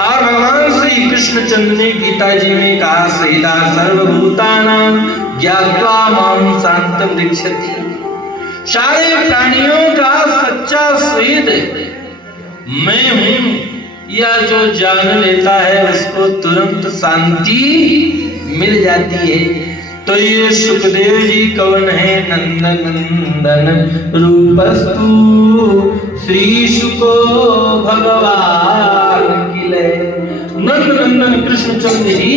और भगवान श्री कृष्णचंद्र ने गीता जी में कहा सहिता सर्वभूतानां ज्ञात्वा मां शांतम रक्षति। सारे प्राणियों का सच्चा सहित मैं हूं, यह जो जान लेता है उसको तुरंत शांति मिल जाती है। तो ये सुखदेव जी कौन है? नंदन रूपस्तु श्री शुको भगवान किले। नंदन कृष्णचंद्र जी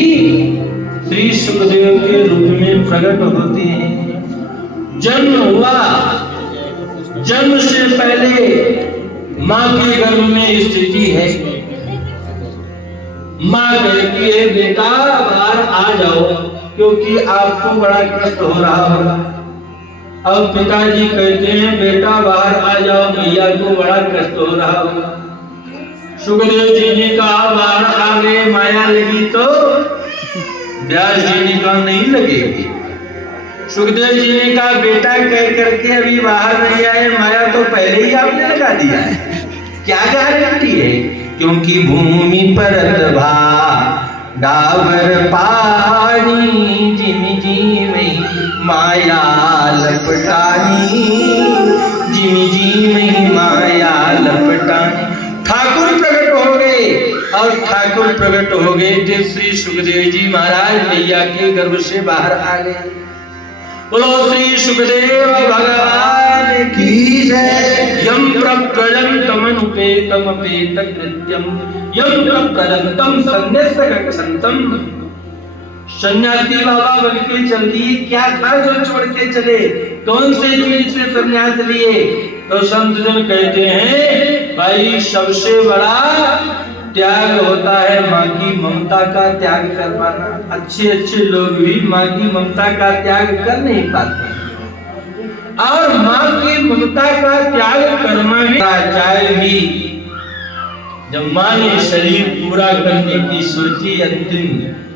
श्री सुखदेव के रूप में प्रकट होते हैं। जन्म हुआ, जन्म से पहले मां के गर्भ में स्थिति है। मां कहती है बेटा बाहर आ जाओ क्योंकि आपको बड़ा कष्ट हो रहा होगा। अब पिताजी कहते हैं बेटा बाहर आ जाओ, मैया को बड़ा कष्ट हो रहा होगा। सुखदेव जी ने कहा बाहर आ गए, माया लगी तो व्यास जी ने कहा नहीं लगेगी। सुखदेव जी ने कहा बेटा कह करके अभी बाहर नहीं आए, माया तो पहले ही आपने लगा दिया है, क्या गारंटी है? क्योंकि भूमि पर डाबर पानी जिमि जीवे माया लपटानी, जिमि जीवे माया लपटानी। ठाकुर प्रकट हो गए और ठाकुर प्रकट हो गए तो श्री सुखदेव जी महाराज मैया के गर्भ से बाहर आ गए। बोलो श्री सुखदेव भगवान की जय। यम प्रप्रजंतम अनुपेतम अपेत कृत्यम यम प्रप्रजंतम सन्न्यस्त गच्छन्तम। सन्यासी बाबा बन के चल दिए, क्या था जो छोड़ के चले? कौन से चीज से सन्यास लिए? तो संत जन कहते हैं भाई सबसे बड़ा त्याग होता है माँ की ममता का त्याग कर पाना। अच्छे अच्छे लोग भी माँ की ममता का त्याग कर नहीं पाते और माँ की ममता का त्याग करना भी चाहे भी जब माँ ने शरीर पूरा करने की सोची, अंतिम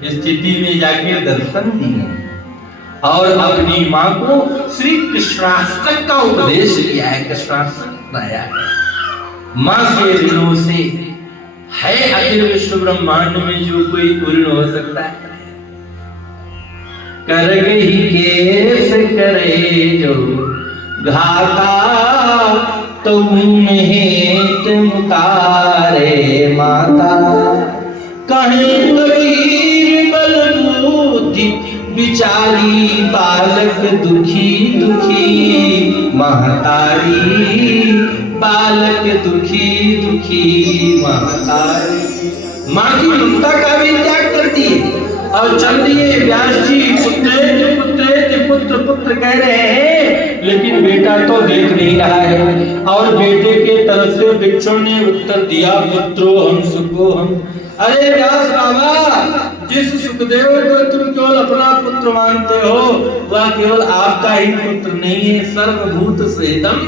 स्थिति में जाके दर्शन दिए और अपनी माँ को श्री कृष्णाष्टक का उपदेश किया है। कृष्णाष्टक बनाया है। माँ से ऋणों से है अखिल विश्व ब्रह्मांड में जो कोई पूर्ण हो सकता है। कर गई केस करे जो घाता तुम हेत मुतारे माता। कहीं कबीर बल बुद्धि बिचारी बालक दुखी दुखी महतारी। बालक दुखी दुखी महतारी। माँ की ममता का भी त्याग करती है और चल दिए व्यास जी पुत्र पुत्र कह रहे हैं, लेकिन बेटा तो देख नहीं रहा है। और बेटे के तरफ से वृक्षों ने उत्तर दिया पुत्रो हम सुखो हम। अरे व्यास बाबा, जिस सुखदेव को तुम केवल अपना पुत्र मानते हो वह केवल आपका ही पुत्र नहीं है, सर्वभूत सहितम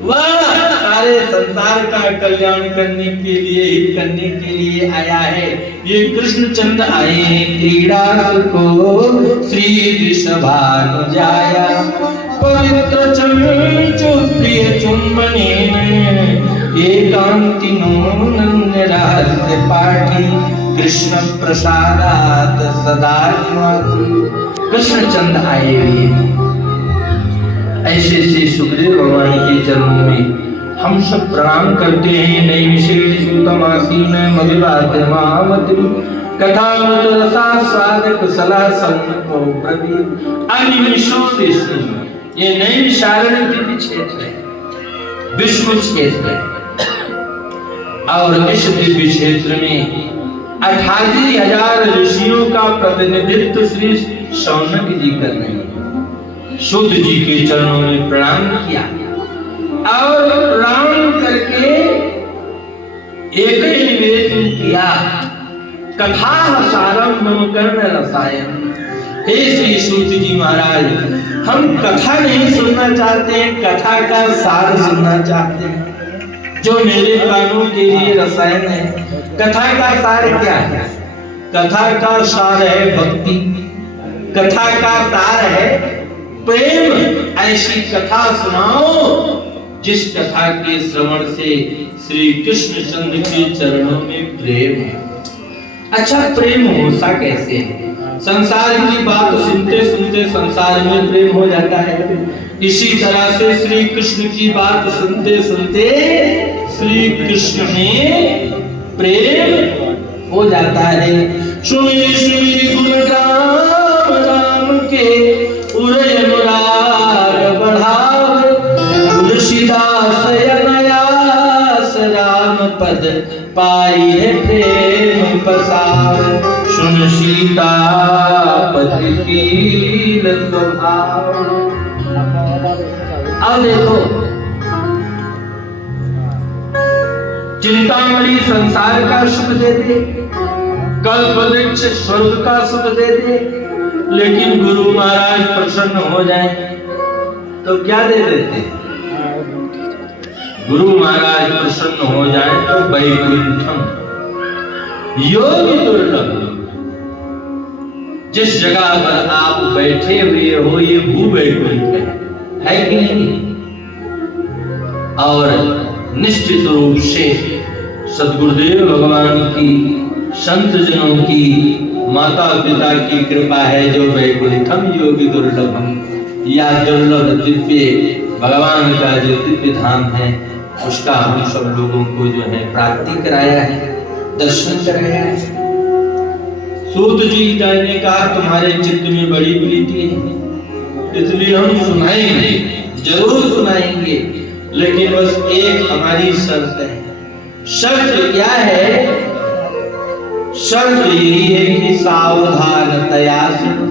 वह सारे संसार का कल्याण करने के लिए, हित करने के लिए आया है। ये कृष्णचंद्र आए हैं क्रीड़ा को श्री वृषभानु जाया। पवित्र चंचु प्रिय चुंबने एकांतिनो नन्य रहस्य पाठी। कृष्ण प्रसादात सदा निवासी। कृष्णचंद्र आए हुए ऐसे से सुखदेव भगवान के चरणों में हम सब प्रणाम करते हैं। नई विशेष सूतमासीन मधुराते महामति कथा रसा साधक सलाह संको प्रवी। अनिमिषो विष्णु ये नई विशारण दिव्य क्षेत्र है, विष्णु क्षेत्र है। और इस दिव्य क्षेत्र में 88,000 ऋषियों का प्रतिनिधित्व श्री शौनक जी कर रहे हैं। शुद्ध जी के चरणों में प्रणाम किया और प्रणाम करके एक ही निवेदन किया कथा सारम मम कर्ण रसायन। हे श्री सूत जी महाराज, हम कथा नहीं सुनना चाहते, कथा का सार सुनना चाहते हैं जो मेरे कानों के लिए रसायन है। कथा का सार क्या है? कथा का सार है भक्ति, कथा का सार है प्रेम। ऐसी कथा सुनाओ जिस कथा के श्रवण से श्री कृष्णचंद्र के चरणों में प्रेम है। अच्छा, प्रेम होता कैसे है? संसार की बात सुनते सुनते संसार में प्रेम हो जाता है। इसी तरह से श्री कृष्ण की बात सुनते सुनते श्री कृष्ण में प्रेम हो जाता है। सुनी सुनी गुण राम राम के उरय अनुराग बढ़ावे, तुलसीदास अनायास राम पद पाई है प्रेम पसावे। सुन सीता पति शील स्वभाव। अब देखो, चिंतामणि संसार का सुख दे दे, कल्पवृक्ष स्वर्ग का सुख दे दे, लेकिन गुरु महाराज प्रसन्न हो जाए तो क्या दे देते? गुरु महाराज प्रसन्न हो जाए तो वैकुंठम, योगी दुर्लभ। जिस जगह पर आप बैठे हुए हो ये भू वैकुंठ है कि नहीं? और निश्चित रूप से सद्गुरुदेव भगवान की, संत जनों की, माता पिता की कृपा है जो वैकुंठम योगी दुर्लभम, या दुर्लभ दिव्य भगवान का जो दिव्य धाम है उसका हम सब लोगों को जो है प्राप्ति कराया है, दर्शन कराया है। सूत जी ने कहा तुम्हारे चित्त में बड़ी प्रीति है, इसलिए हम सुनाएंगे, जरूर सुनाएंगे, लेकिन बस एक हमारी शर्त है। शर्त क्या है? शर्त यही है कि सावधानतया सुनो,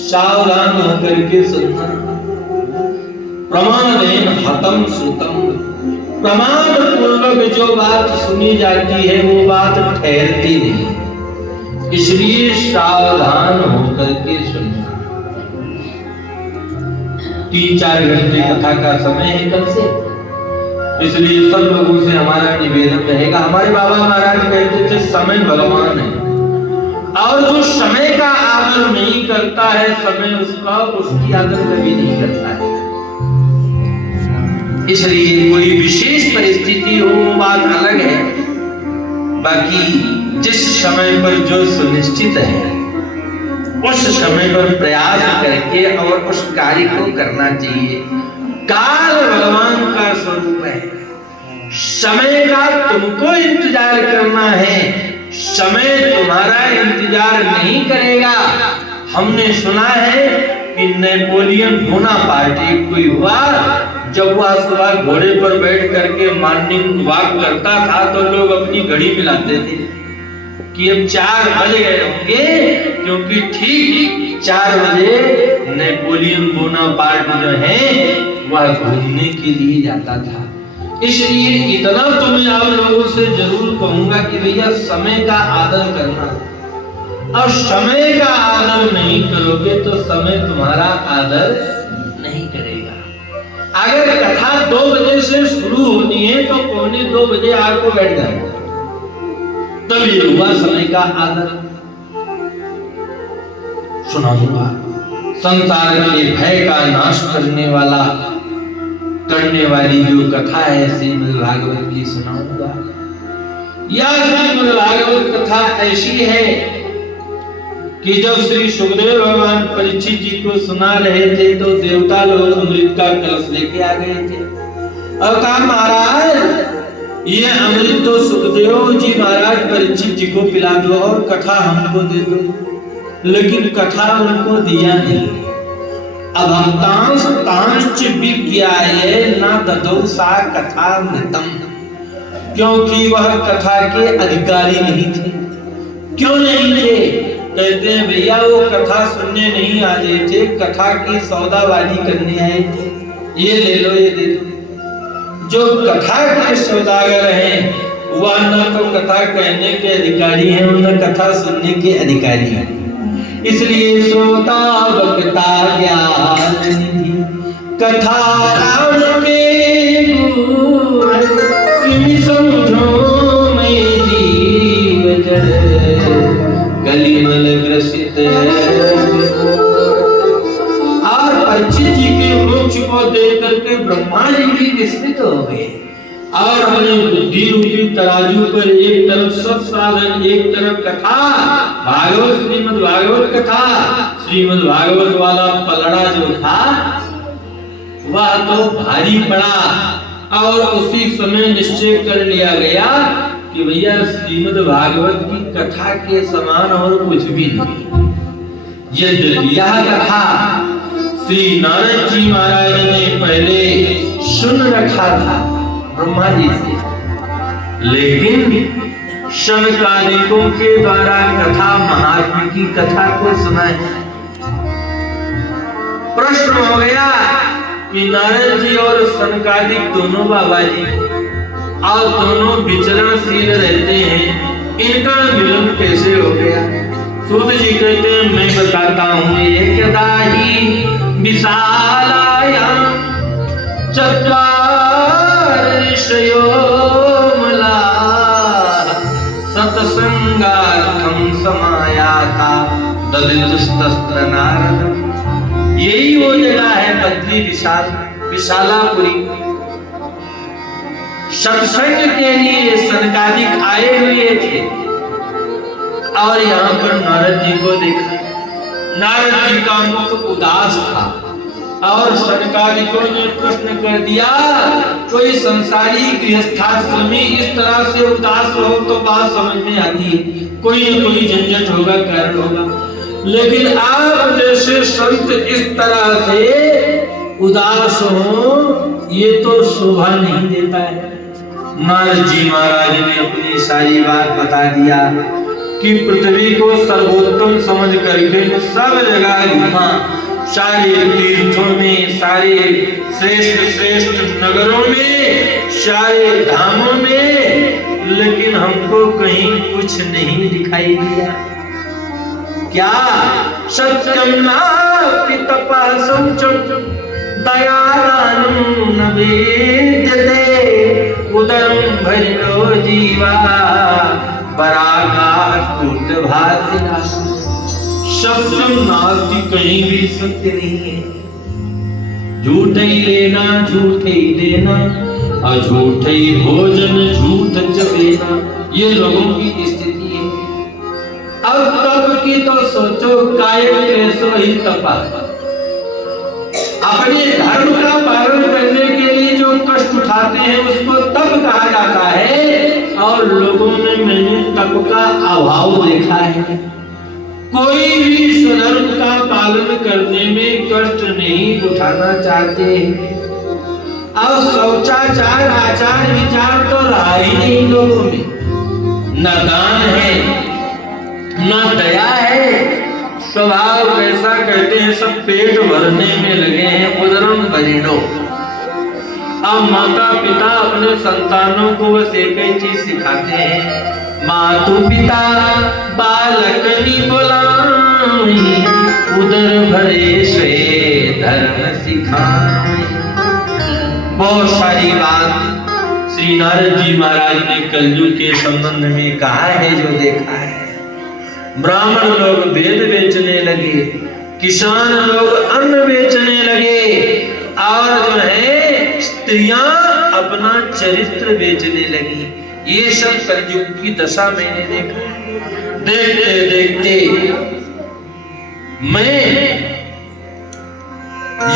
सावधान होकर के सुनना। प्रमाणेन हतम श्रुतम, प्रमाण पूर्वक जो बात सुनी जाती है वो बात ठहरती नहीं, इसलिए सावधान होकर के सुनना। 3-4 घंटे कथा का समय है कल से, इसलिए सब लोगों से हमारा निवेदन रहेगा। हमारे बाबा महाराज कहते थे समय भगवान है, और जो समय का आदर नहीं करता है, समय उसका उसकी आदर कभी नहीं करता है। इसलिए कोई विशेष परिस्थिति हो वो बात अलग है, बाकी जिस समय पर जो सुनिश्चित है उस समय पर प्रयास करके और उस कार्य को करना चाहिए। काल भगवान का स्वरूप है, समय का तुमको इंतजार करना है, समय तुम्हारा इंतजार नहीं करेगा। हमने सुना है कि नेपोलियन बोनापार्ट कोई हुआ, जब वह सुबह घोड़े पर बैठ करके मॉर्निंग वॉक करता था तो लोग अपनी घड़ी मिलाते थे कि अब 4 बज गए होंगे, क्योंकि ठीक 4 बजे नेपोलियन बोनापार्ट जो है वह घूमने के लिए जाता था। इसलिए इतना तो मैं आप लोगों से जरूर कहूंगा कि भैया समय का आदर करना, और समय का आदर नहीं करोगे तो समय तुम्हारा आदर नहीं करेगा। अगर कथा 2 बजे से शुरू होनी है तो 1:45 बजे आपको बैठ जाएगा, तब ये हुआ समय का आदर। सुनाऊंगा संसार के भय का नाश करने वाली जो कथा है श्रीमद् भागवत की सुनाऊंगा। यह श्रीमद् भागवत कथा ऐसी है कि जब श्री सुखदेव भगवान परीक्षित जी को सुना रहे थे तो देवता लोग अमृत का कलश लेके आ गए थे और कहा महाराज ये अमृत तो सुखदेव जी महाराज परीक्षित जी को पिला दो और कथा हमको दे दो, लेकिन कथा उनको दिया नहीं। अभक्तांश विज्ञाये न ददौ सा कथा मृतम, क्योंकि वह कथा के अधिकारी नहीं थे। क्यों नहीं थे? कहते हैं भैया वो कथा सुनने नहीं आ रहे थे, कथा की सौदाबाजी करने आए थे। ये ले लो, ये दे दो। जो कथा के सौदागर हैं वह न तो कथा कहने के अधिकारी हैं न कथा सुनने के अधिकारी हैं। इसलिए श्रोता वक्ता ज्ञान निधि कथा राम के गुण किमि समझो मैं जीव जड़ कलिमल ग्रसित। और परीक्षित जी के मोक्ष को देख करके ब्रह्मा जी भी विस्मित हो गए और अपने बुद्धि रूपी तराजू पर एक तरफ सब साधन, एक तरफ कथा भागवत, श्रीमद् भागवत कथा, श्रीमद् भागवत वाला पलड़ा जो था वह तो भारी पड़ा और उसी समय निश्चय कर लिया गया कि भैया श्रीमद् भागवत की कथा के समान और कुछ भी नहीं। यह कथा श्री नारद जी महाराज ने पहले सुन रखा था ब्रह्मा जी से, लेकिन शनकादिकों के द्वारा कथा महात्मा की कथा को सुनाए। प्रश्न हो गया कि नारद जी और शनकादिक दोनों बाबा जी और दोनों विचरणशील रहते हैं, इनका मिलन कैसे हो गया? सूत जी कहते हैं मैं बताता हूं। एकदा ही विशालायां चत्वार ऋषयो मला सत्संगार्थं समायाता ददितुस्तत्र नारद। यही वो जगह है बद्री विशालापुरी। सत्संग के लिए सनकादिक आए हुए थे और यहाँ पर नारद जी को देखा। नारद जी का मुख उदास था और सनकादिकों ने प्रश्न कर दिया, कोई संसारी गृहस्थाश्रमी इस तरह से उदास हो तो बात समझ में आती है, कोई न कोई झंझट होगा, कारण होगा, लेकिन आप जैसे संत इस तरह से उदास हो ये तो शोभा नहीं देता है। नारद जी महाराज ने अपनी सारी बात बता दिया कि पृथ्वी को सर्वोत्तम समझ करके सब जगह घूमा, सारे तीर्थों में, सारे श्रेष्ठ श्रेष्ठ नगरों में, सारे धामों में, लेकिन हमको कहीं कुछ नहीं दिखाई दिया। क्या? सत्यम नास्ति तपः शौचम दयादानं न विद्यते उदरं भरिणो जीवा पराकाष्ठभासिना। सत्यम नास्ति, कहीं भी सत्य नहीं है। झूठ ही लेना, झूठ ही देना, अझूठ ही भोजन, झूठ चबेना, ये लोगों की स्थिति है। अब तप की तो सोचो, कायम क्लेशो ही तपा। अपने धर्म का पालन करने के लिए जो कष्ट उठाते हैं उसको तप कहा जाता है, और लोगों में मैंने तप का अभाव देखा है। कोई भी स्वधर्म का पालन करने में कष्ट नहीं उठाना चाहते। अब शौचाचार, आचार विचार तो रहा ही नहीं लोगों में, न दान है न दया है। स्वभाव कैसा कहते हैं, सब पेट भरने में लगे हैं, उदरम भरिणो। अब माता पिता अपने संतानों को बस एक ही चीज सिखाते हैं, मातु पिता बालकनी बोलाई, उदर भरे से धर्म सिखाए। बहुत सारी बात श्री नारद जी महाराज ने कलयुग के संबंध में कहा है, जो देखा है। ब्राह्मण लोग वेद बेचने लगे, किसान लोग अन्न बेचने लगे, और जो है स्त्रियां अपना चरित्र बेचने लगी। ये सब कलयुग की दशा मैंने देखा। देखते देखते मैं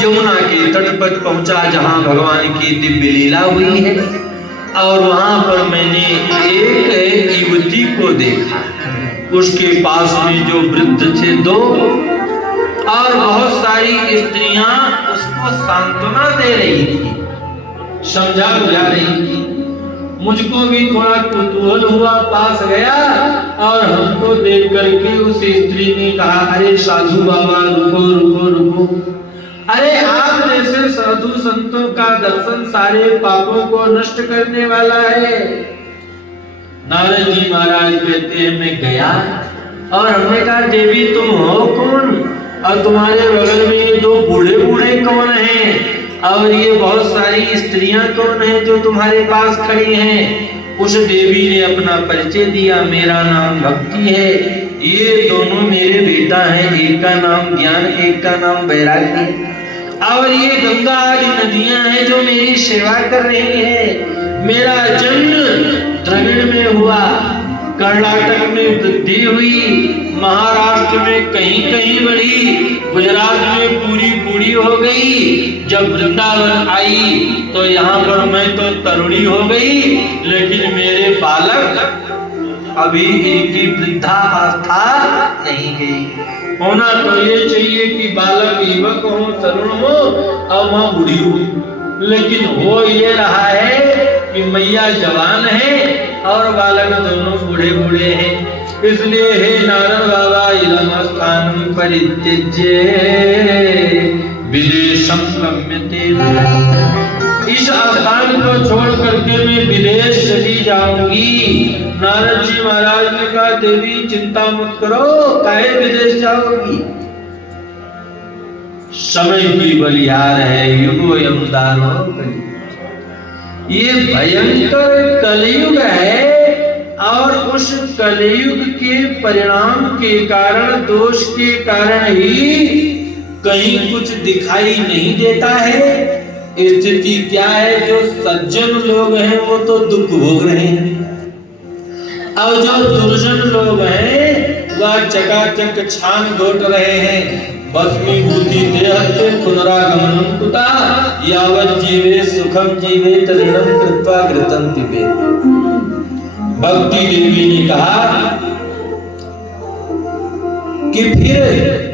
यमुना के तट पर पहुंचा, जहां भगवान की दिव्य लीला हुई है, और वहां पर मैंने एक युवती को देखा। उसके पास में जो वृद्ध थे दो, और बहुत सारी स्त्रियां उसको सांत्वना दे रही थी, समझा बुझा रही थी। मुझको भी थोड़ा कुतूहल हुआ, पास गया, और हमको देख करके उस स्त्री ने कहा, अरे साधु बाबा रुको रुको रुको, अरे आप जैसे साधु संतों का दर्शन सारे पापों को नष्ट करने वाला है। नारद जी महाराज कहते हैं मैं गया, और हमने कहा देवी तुम हो कौन, और तुम्हारे बगल में ये दो बूढ़े बूढ़े कौन हैं, और ये बहुत सारी स्त्रियां कौन हैं जो तुम्हारे पास खड़ी हैं। उस देवी ने अपना परिचय दिया, मेरा नाम भक्ति है, ये दोनों मेरे बेटा हैं, एक का नाम ज्ञान, एक का नाम वैराग्य, और ये गंगा आदि नदियां हैं जो मेरी सेवा कर रही हैं। मेरा जन्म द्रविड़ में हुआ, कर्नाटक में वृद्धि हुई, महाराष्ट्र में कहीं कहीं बढ़ी, गुजरात में पूरी पूरी हो गई। जब वृंदावन आई तो यहाँ पर मैं तो तरुणी हो गई, लेकिन मेरे बालक अभी इनकी वृद्धावस्था नहीं गई। होना तो ये चाहिए कि बालक युवक हो, तरुण हो और माँ बूढ़ी हो, लेकिन हो ये रहा है कि मैया जवान है और बालक दोनों बूढ़े बूढ़े हैं। इसलिए हे नारद बाबा, इदम स्थानं परित्यज्य विदेशं गम्यते। इस स्थान को छोड़ करके मैं विदेश चली जाऊंगी। नारद जी महाराज ने कहा, देवी चिंता मत करो, काहे विदेश जाओगी? समय की बलिहार है, युगो यम दानो कलियुग। ये भयंकर कलयुग है और उस कलयुग के परिणाम के कारण, दोष के कारण ही कहीं कुछ दिखाई नहीं देता है। स्थिति क्या है? जो सज्जन लोग हैं वो तो दुख भोग रहे हैं और जो दुर्जन लोग हैं वह चकाचक छान घोट रहे हैं। भस्मीभूति देह से पुनरागमनं कुता, यावत् जीवे सुखम जीवे तदिदं कृत्वा घृतं पिबेत्। भक्ति देवी ने कहा कि फिर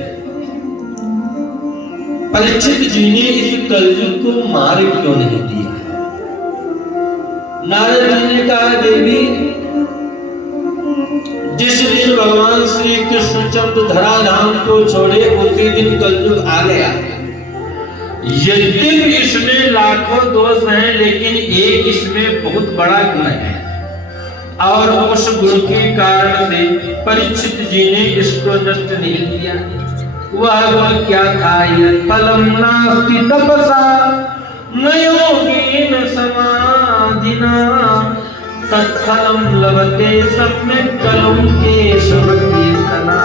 परीक्षित जी ने इस कलयुग को मार क्यों नहीं दिया? नारद जी ने कहा, देवी जिस दिन भगवान श्री कृष्णचंद्र धराधाम को छोड़े उसी दिन कलयुग आ गया। यद्यपि इसमें लाखों दोष हैं, लेकिन एक इसमें बहुत बड़ा गुण है और उस गुण के कारण से परीक्षित जी ने इसको नष्ट नहीं किया। वह क्या था? फलम नास्ति तपसा न योगेन समाधिना, तत्फलम लभते सम्यक् कलौ केशव कीर्तना।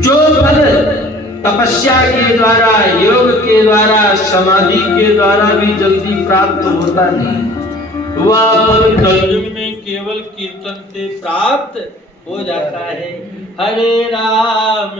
जो फल तपस्या के द्वारा, योग के द्वारा, समाधि के द्वारा भी जल्दी प्राप्त होता नहीं, वह फल कलयुग में केवल कीर्तन से प्राप्त हो जाता है। हरे राम